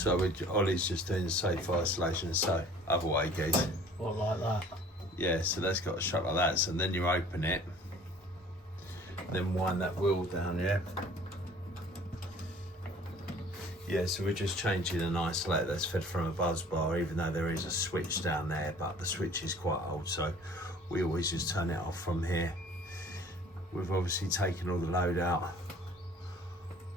So Ollie's just doing the safe isolation, so other way, guys. What, like that? Yeah, so that's got to shut like that. So then you open it, then wind that wheel down, yeah? Yeah, so we're just changing an isolator that's fed from a buzz bar, even though there is a switch down there, but the switch is quite old, so we always just turn it off from here. We've obviously taken all the load out.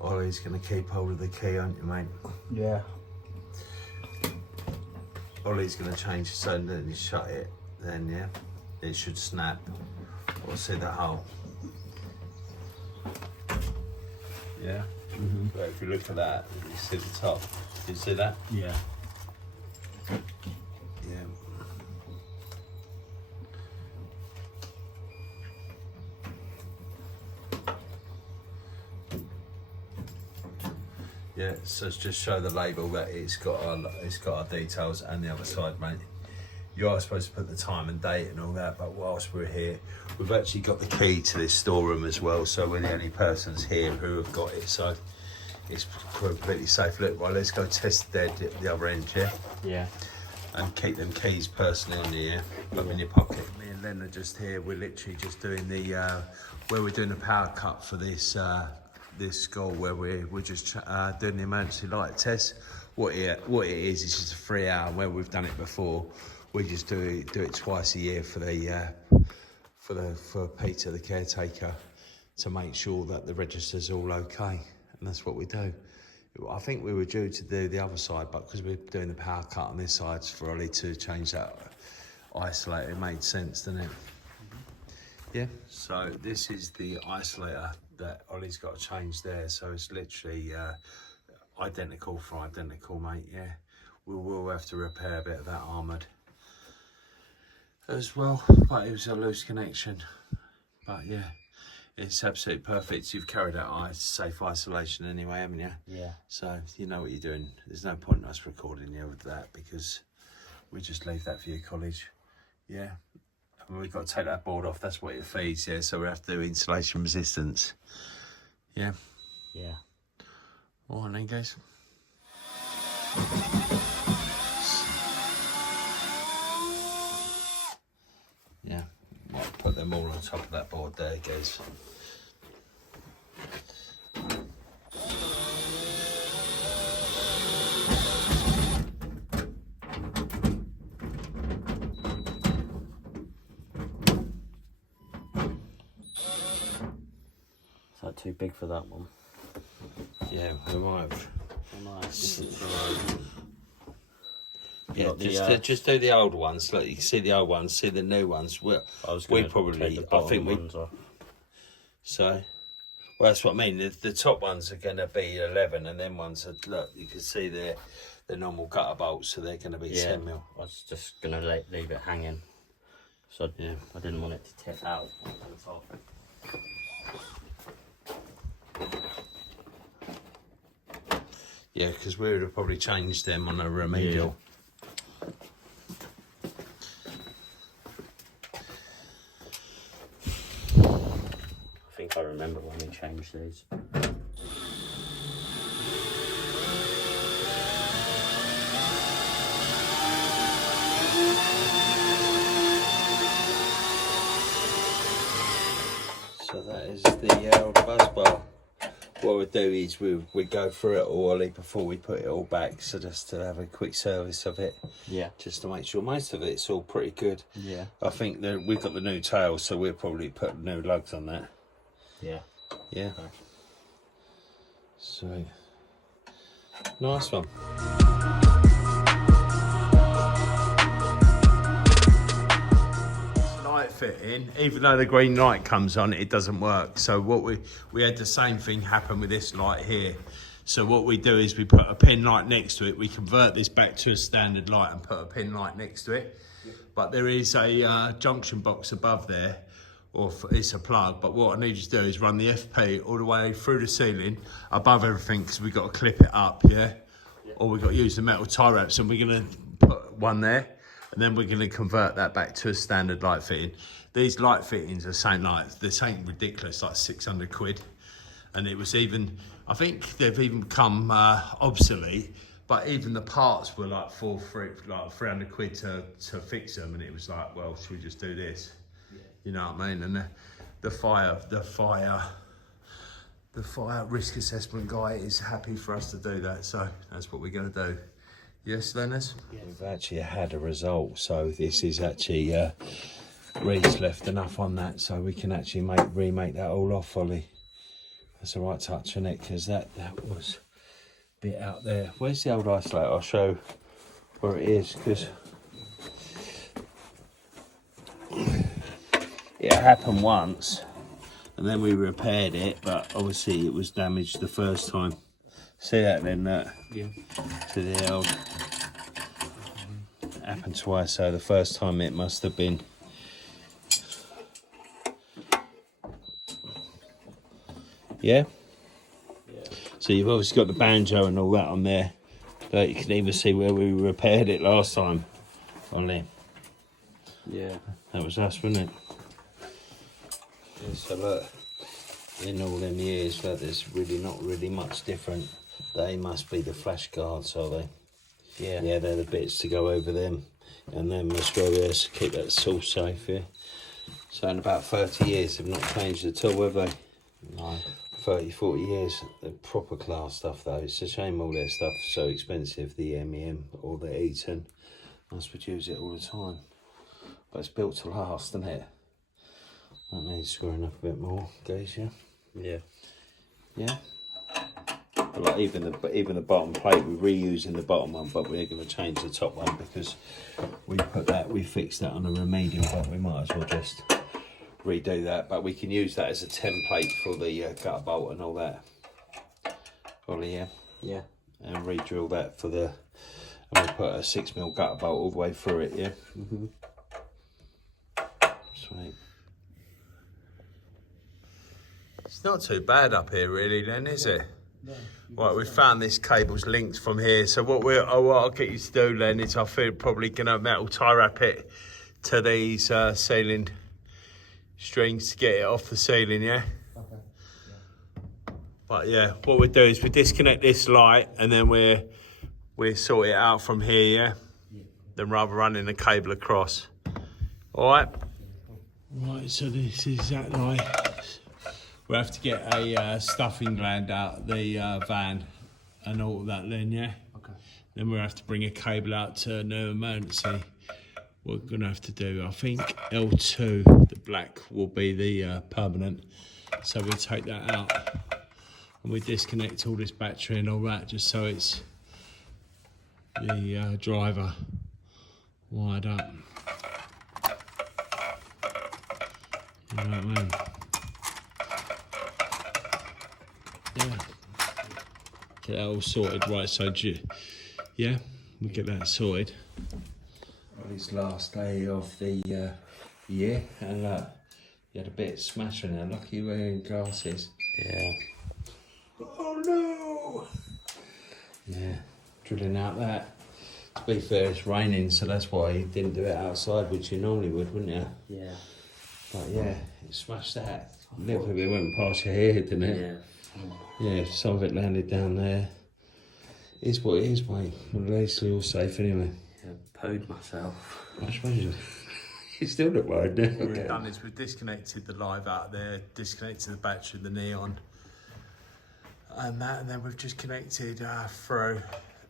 Ollie's going to keep hold of the key, aren't you, mate? Yeah. Ollie's going to change it so that you shut it, then, yeah? It should snap. Or see that hole? Yeah? Mm-hmm. But if you look at that, you see the top. Do you see that? Yeah. Yeah. Yeah, so just show the label that it's got our details, and the other side, mate. You are supposed to put the time and date and all that, but whilst we're here, we've actually got the key to this storeroom as well, so we're the only persons here who have got it, so it's completely safe. Look, well, let's go test the other end, yeah? Yeah. And keep them keys personally on you, yeah? Put them in your pocket. Me and Len are just here. We're literally just doing the, where we're doing the power cut for this this school, where we're just doing the emergency light test. What it is, it's just a 3 hour, where we've done it before. We just do it twice a year for Peter, the caretaker, to make sure that the register's all okay. And that's what we do. I think we were due to do the other side, but because we're doing the power cut on this side for Ollie to change that isolator, it made sense, didn't it? Yeah. So this is the isolator that Ollie's got to change there. So it's literally identical for identical, mate. Yeah. We will have to repair a bit of that armoured as well, but it was a loose connection. But yeah. It's absolutely perfect. You've carried out safe isolation anyway, haven't you? Yeah. So you know what you're doing. There's no point in us recording you with that, because we just leave that for your college. Yeah. And we've got to take that board off. That's what it feeds, yeah. So we have to do insulation resistance. Yeah. Yeah. All right then, guys. Yeah. Might put them all on top of that board there, guys. Is that too big for that one? Yeah, we might have. Nice. Yeah, just do the old ones. Look, you can see the old ones, see the new ones. I think we. So, well, that's what I mean. The top ones are going to be 11, and then ones are, look, you can see the normal gutter bolts, so they're going to be 10 mil. I was just going to leave it hanging, so yeah, I didn't want it to tip out on top. Yeah, because we would have probably changed them on a remedial. I think I remember when we changed these. So that is the old buzz bar. What we'll do is we go through it all, Ollie, before we put it all back, so just to have a quick service of it. Yeah. Just to make sure most of it's all pretty good. Yeah. I think that we've got the new tails, so we'll probably put new lugs on that. Yeah. Yeah. Okay. So, nice one. Light fitting, even though the green light comes on, it doesn't work. So what we had the same thing happen with this light here. So what we do is we put a pin light next to it. We convert this back to a standard light and put a pin light next to it. But there is a junction box above there, or it's a plug. But what I need you to do is run the FP all the way through the ceiling, above everything, because we've got to clip it up, yeah? Or we've got to use the metal tie wraps, and we're going to put one there. And then we're going to convert that back to a standard light fitting. These light fittings are they're saying ridiculous, like 600 quid. And it was even, I think they've even become obsolete, But even the parts were like 300 quid to fix them, and it was like, well, should we just do this? Yeah. You know what I mean? And the fire risk assessment guy is happy for us to do that, so that's what we're going to do. Yes, Lennis? Yeah. We've actually had a result, so this is actually Reed's left enough on that, so we can actually remake that all off, Ollie. That's the right touch, isn't it? Because that was a bit out there. Where's the old isolator? I'll show where it is, because it happened once, and then we repaired it, but obviously it was damaged the first time. See that then? Yeah. See the old happened twice, so the first time it must have been. Yeah? So you've obviously got the banjo and all that on there. But you can even see where we repaired it last time. Ollie. Yeah. That was us, wasn't it? Yeah, so look, in all them years, look, there's really not really much different. They must be the flash guards, are they? Yeah. Yeah, they're the bits to go over them. And then must go there to keep that source safe, yeah? So in about 30 years, they've not changed at all, have they? No. 30, 40 years, the proper class stuff though. It's a shame all their stuff is so expensive, the MEM, all the Eaton. Must would use it all the time. But it's built to last, isn't it? That needs screwing up a bit more, guys, yeah? Yeah. Yeah? But like even the bottom plate, we're reusing the bottom one, but we're going to change the top one because we fixed that on a remedial, but we might as well just redo that. But we can use that as a template for the gutter bolt and all that. Ollie, yeah? Yeah. And re-drill that for the, and we'll put a 6mm gutter bolt all the way through it, yeah? Mm-hmm. Sweet. It's not too bad up here really then, is it? No. Right, we found this cable's linked from here. So what I'll get you to do then is I feel probably gonna metal tie wrap it to these ceiling strings to get it off the ceiling, yeah? Okay. Yeah. But yeah, what we do is we disconnect this light and then we sort it out from here, yeah? Then rather running the cable across. All right? Right, so this is that light. We'll have to get a stuffing gland out the van and all of that then, yeah? Okay. Then we'll have to bring a cable out to no emergency. We're going to have to do, I think, L2, the black, will be the permanent. So we'll take that out and we disconnect all this battery and all that just so it's the driver wired up. You know what I mean? Yeah. Get that all sorted, right? So, yeah, we'll get that sorted. Ollie's last day of the year, and you had a bit of smashing there. Lucky you wearing glasses. Yeah. Oh no! Yeah, drilling out that. To be fair, it's raining, so that's why you didn't do it outside, which you normally would, wouldn't you? Yeah. But yeah, it smashed that. A little bit went past your head, didn't it? Yeah. Yeah, some of it landed down there. It's what it is, mate. Well, at least you're all safe anyway. Yeah, pooed myself. I suppose you still look like that. What we've done is we've disconnected the live out there, disconnected the battery, the neon, and then we've just connected through,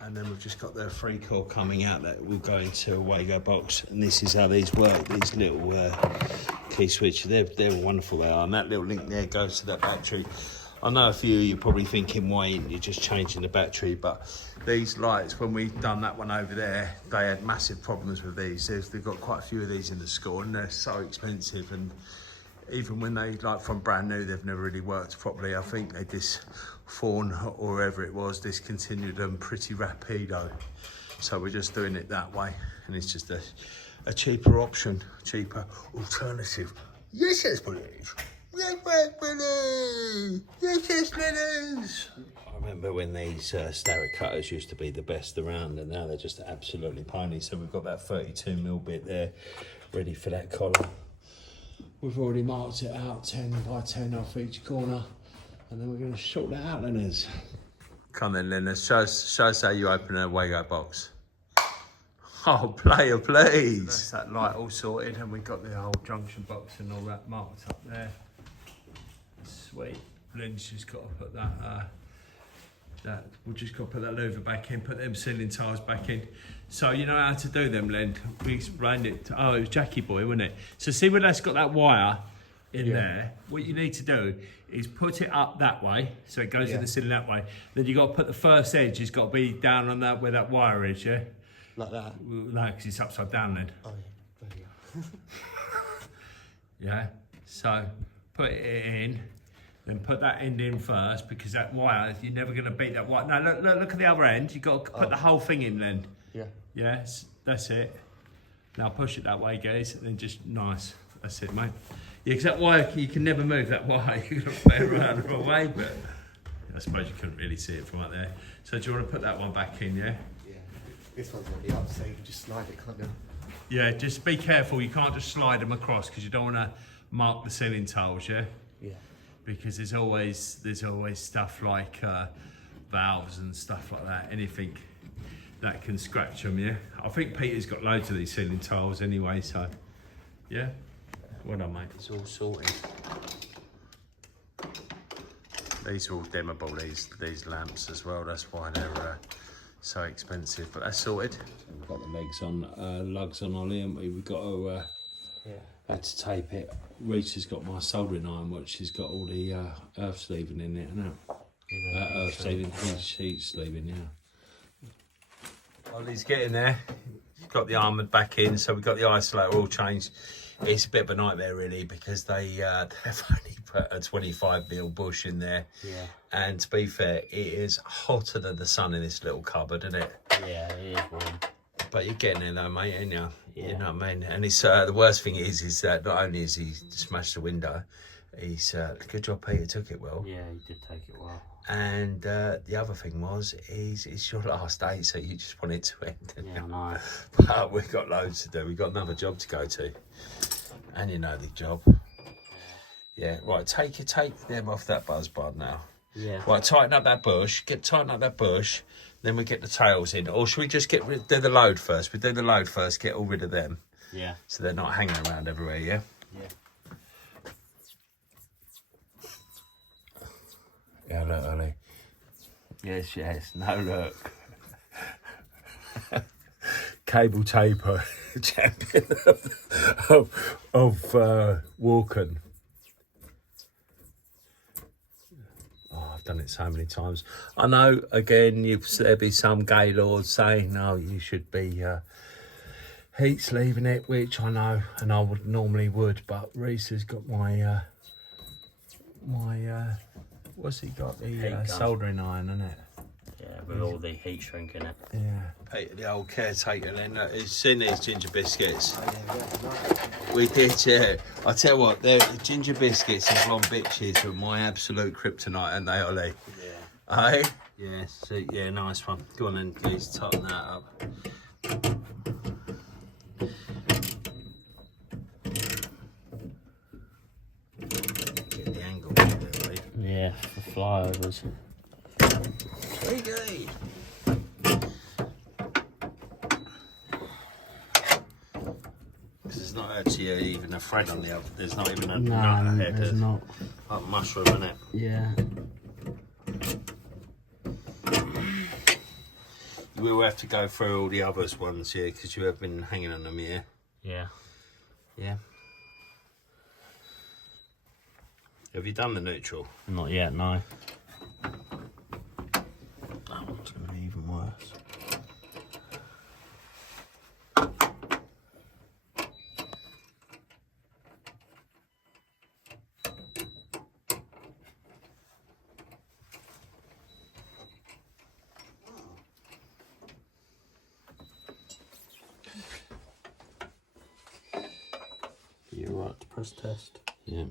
and then we've just got the 3 core coming out that will go into a Wago box. And this is how these work, these little key switches. They're wonderful, they are. And that little link there goes to that battery. I know a few of you are probably thinking, why ain't you just changing the battery? But these lights, when we've done that one over there, they had massive problems with these. They've got quite a few of these in the store and they're so expensive. And even when they, like from brand new, they've never really worked properly. I think they just, Fawn or wherever it was, discontinued them pretty rapido. So we're just doing it that way. And it's just a cheaper option, cheaper alternative. Yes, that's what it is. Yes, Lennis. I remember when these Starrett cutters used to be the best around, and now they're just absolutely pony. So we've got that 32mm bit there, ready for that collar. We've already marked it out 10 by 10 off each corner, and then we're going to short that out, Lennis. Come then, Linda. Show us how you open a Wago box. Oh, player, please. That's that light all sorted, and we've got the whole junction box and all that marked up there. Sweet. Lynn's just got to put we've just got to put that louver back in, put them ceiling tiles back in. So you know how to do them, Lynn? We explained it. It was Jackie Boy, wasn't it? So see where that's got that wire in there? What you need to do is put it up that way, so it goes in the ceiling that way. Then you got to put the first edge, has got to be down on that where that wire is, yeah? Like that? No, because it's upside down then. Oh yeah, Yeah, so put it in, then put that end in first, because that wire, you're never going to beat that wire. No, look at the other end. You've got to put the whole thing in then. Yeah. Yes, that's it. Now push it that way, guys, and then just nice. That's it, mate. Yeah, because that wire, you can never move that wire. You're going to play around the wrong way, but I suppose you couldn't really see it from up there. So do you want to put that one back in, yeah? Yeah. This one's already up, so you can just slide it, can't you? Yeah, just be careful. You can't just slide them across, because you don't want to mark the ceiling tiles, yeah? Yeah. Because there's always stuff like valves and stuff like that. Anything that can scratch them, yeah? I think Peter's got loads of these ceiling tiles anyway, so yeah. Well done, mate. It's all sorted. These are all dimmable, these lamps as well. That's why they're so expensive. But that's sorted. We've got the legs on, lugs on Ollie, and we've got to had to tape it. Reese has got my soldering iron, which has got all the earth sleeving in it, and earth sleeving, heat sleeving, yeah. Ollie's getting there. He's got the armour back in, so we've got the isolator all changed. It's a bit of a nightmare really, because they've only put a 25mm bush in there. Yeah. And to be fair, it is hotter than the sun in this little cupboard, isn't it? Yeah, it is warm. But you're getting there though, mate, ain't you? Yeah. You know what I mean? And it's the worst thing is that not only has he smashed the window, he's good job Peter took it well. Yeah, he did take it well. And the other thing was, it's your last day, so you just want it to end. Yeah, I know. But we've got loads to do. We've got another job to go to, and you know the job. Yeah, right. Take them off that buzz bar now. Yeah. Right, tighten up that bush. Tighten up that bush. Then we get the tails in. Or should we just do the load first? We do the load first. Get all rid of them. Yeah. So they're not hanging around everywhere. Yeah. Yeah. Yeah, look, Ollie. Yes. No, look. Cable taper champion of Walken. Oh, I've done it so many times. I know, again, there'll be some gay lords saying, no, you should be heat sleeving it, which I know, and I would normally would, but Reese has got my what's he got? The soldering iron, isn't it? Yeah, with all the heat shrink in it. Yeah. Peter, the old caretaker, then, he's seen these ginger biscuits. We did, yeah. I tell you what, the ginger biscuits and blonde bitches were my absolute kryptonite, aren't they, Ollie? Yeah. Hey? Yeah, so, yeah, nice one. Go on then, please, tighten that up. Get the angle a bit, Ollie. Yeah, the flyovers. Okay. There's not actually even a thread on the other. There's not even a nut here. There's not. Like mushroom, isn't it? Yeah. You will have to go through all the others ones here, because you have been hanging on them here. Yeah. Yeah. Have you done the neutral? Not yet, no. That one's going to be even worse. You're right to press test. Yeah.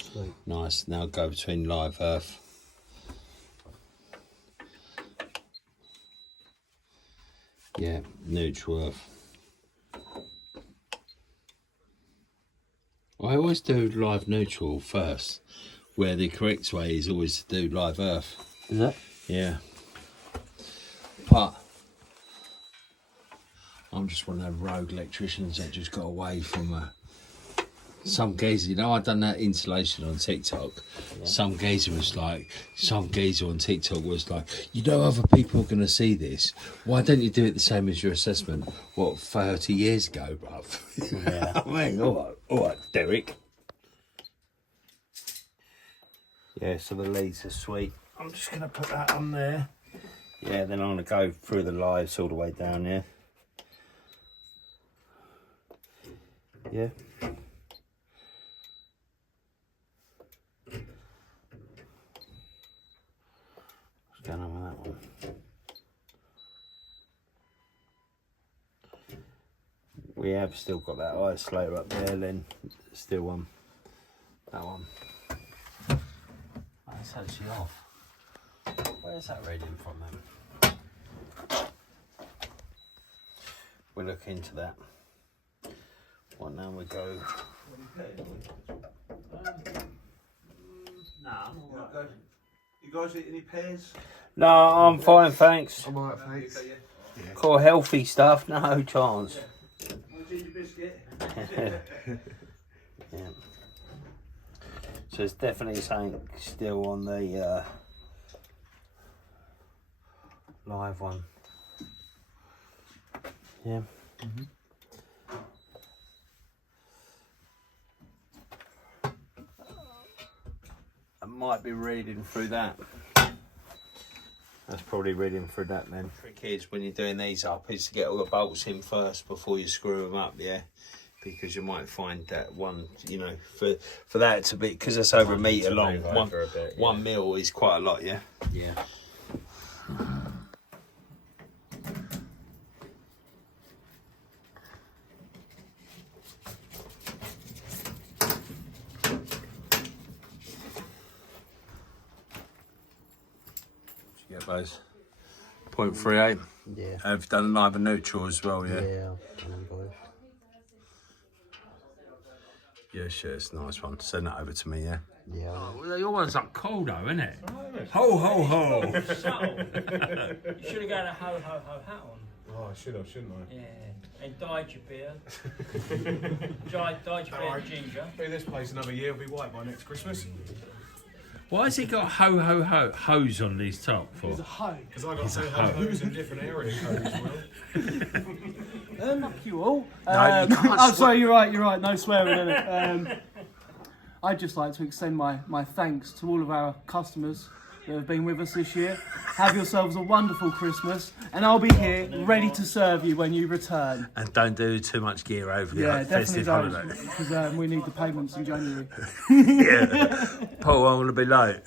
Sweet. Nice. Now go between live earth. Yeah, neutral earth. I always do live neutral first, where the correct way is always to do live earth. Is it? Yeah. But I'm just one of those rogue electricians that just got away from some geezer. You know, I done that installation on TikTok. Yeah. Some geezer on TikTok was like, you know, other people are going to see this. Why don't you do it the same as your assessment? What, 30 years ago, bruv? Yeah. I mean, all right, Derek. Yeah, so the leads are sweet. I'm just going to put that on there. Yeah, then I'm going to go through the lives all the way down, yeah. Yeah. What's going on with that one? We have still got that isolator up there, then still that one. That's actually off. Where's that reading from then? We'll look into that. Well, now we go. Nah, I'm alright. You guys eat any pears? No, I'm fine, thanks. I'm alright, thanks. Cool, healthy stuff, no chance. Ginger biscuit. Yeah. So there's definitely something still on the live one. Yeah. Mm-hmm. I might be reading through that. That's probably reading through that then. Trick is when you're doing these up is to get all the bolts in first before you screw them up, yeah? Because you might find that one, you know, for that to be, because it's over a metre long, one mil is quite a lot, yeah? Yeah. Get those 0.38. Yeah. I've done live and neutral as well, yeah? Yeah, I know both. Yeah, sure, it's a nice one. Send that over to me, yeah? Yeah. Well, your one's up cold though, isn't it? Ho, ho, ho. You should have got a ho ho ho hat on. Oh, I should have, shouldn't I? Yeah. And dyed your beard. dyed your beard ginger. Be this place another year, it'll be white by next Christmas. Why has he got ho, ho, ho, hose on his top for? It's a hoe. Because I got to say hose in different area codes as well. Fuck you all. No, you can't I'm sorry, you're right. No swearing in it. I'd just like to extend my thanks to all of our customers that have been with us this year. Have yourselves a wonderful Christmas, and I'll be here ready to serve you when you return. And don't do too much gear over the Yeah, definitely festive don't, holiday. because we need the payments in January. Yeah. Paul, I want to be late.